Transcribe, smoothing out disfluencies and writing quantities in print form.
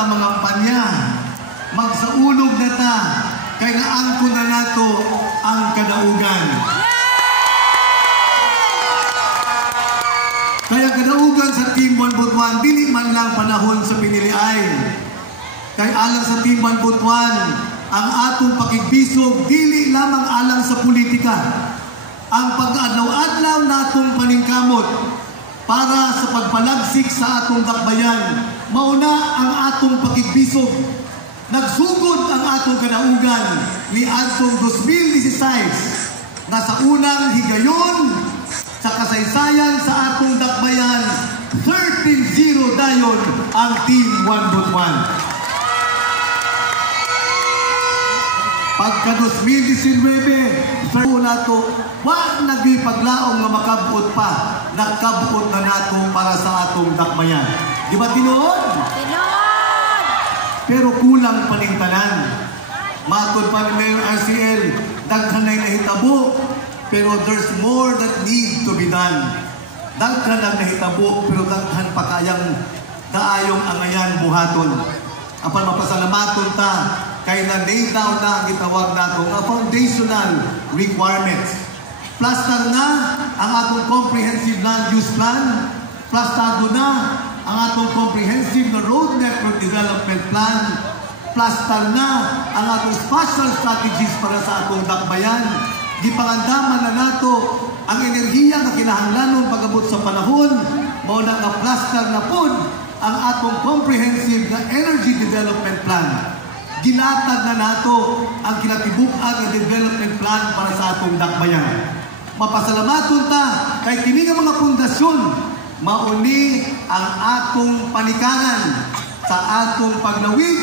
ta mga panya, magsaulog na ta, kay naangko na nato ang kadaugan. Kaya kadaugan sa Team One Butuan, dili man lang panahon sa piniliay. Kay alang sa Team One Butuan, ang atong pakigbisog, dili lamang alang sa politika. Ang pag-adlaw-adlaw natong paningkamot para sa pagpalagsik sa atong dakbayan, mauna ang atong pakigbisog. Nagsugod ang atong kadaugan ni atong 2016 na sa unang higayon sa kasaysayan sa atong dakbayan, 13-0 dayon ang Team One Butuan. Pagka 2019, sa nato, wag nagipaglaong nga makabuot pa, nagkabuot na nato para sa atong dakbayan. Di ba tinuod? Tinuod! Pero kulang paningtanan. Matod pa ni Mayor RCL, daghan na nahitabo, pero there's more that need to be done. Daghan ang nahitabo, pero daghan pa kayang daayong angayan buhaton. Apan mapasalamaton ta, kay na-lay down na ang gitawag nato nga foundational requirements. Plaster na ang atong comprehensive land use plan, plastado na ang atong comprehensive na road network development plan, plaster na ang atong spatial strategies para sa atong dakbayan. Gipangandaman na nato ang enerhiya na kinahanglanon pag-abot sa panahon, mao na nga plaster na pud ang atong comprehensive na energy development plan. Gilatag na nato ang kinatibuk-an na development plan para sa atong dakbayan. Mapasalamaton ta kay kini nga mga pundasyon mauni ang atong panikanan sa atong paglawig